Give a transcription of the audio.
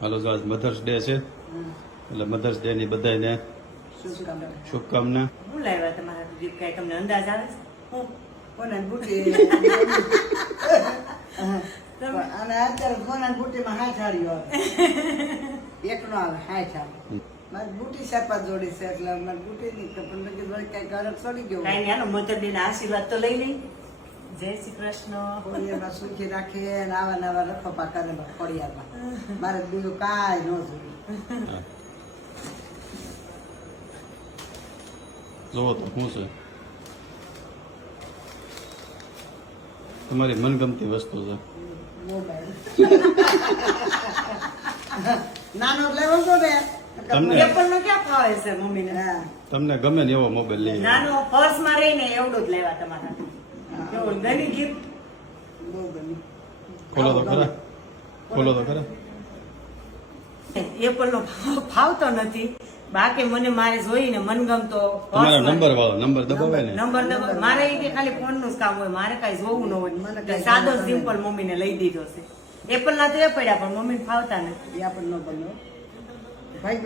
હાલો જો આજ mothers day છે એટલે મધર્સ ડે ની બધાને શુભકામના. હું લાવ્યા તમારા ગિફ્ટ કઈ તમને અંદાજ આવે છે? હું કોના બુટી અને અત્યારે કોના બુટીમાં હાથ હાડ્યો એકનો આવે હાથ આવે મારી બુટી સાપા જોડી છે એટલે મારી બુટી ની પણ કઈ ગરજ છોડી ગયો કઈ નહીં, હાલો મધર ડે ના આશીર્વાદ તો લઈ લઈ. જય શ્રી કૃષ્ણ. ખોડિયામાં સુખી રાખે ને આવા નવા રખોપા કરે ખોડિયામાં મારે બીજું કાંઈ ન જોયું. જોવો તો શું છે તમારી મનગમતી વસ્તુ છે. મોબાઈલ નાનો લેવો છો ને તમને એપલ નો ક્યાં ફાવે છે મમ્મીને? હા તમને ગમે ને એવો મોબાઈલ લઈ આવ્યો. નાનો પર્સ માં રહીને એવડું જ લેવા તમારા. કેવું ગમી ગિફ્ટ? બહુ ગમી. ખોલો તો ખરા, ખોલો તો ખરા. એપલ નો ફાવતો નથી, બાકી મને મારે જોઈને મનગમતો તમારો નંબર વાળો નંબર દબાવે ને નંબર મારે એ કે ખાલી ફોન નું જ કામ હોય, મારે કઈ જોવું ન હોય. મને એટલે કઈ સાદો જોવું સિમ્પલ મમ્મીને લઈ દીધો છે. એપલ ના તો એ પડ્યા પણ મમ્મીને ફાવતા નથી. એ આપણને ન ગમ્યો ભાઈ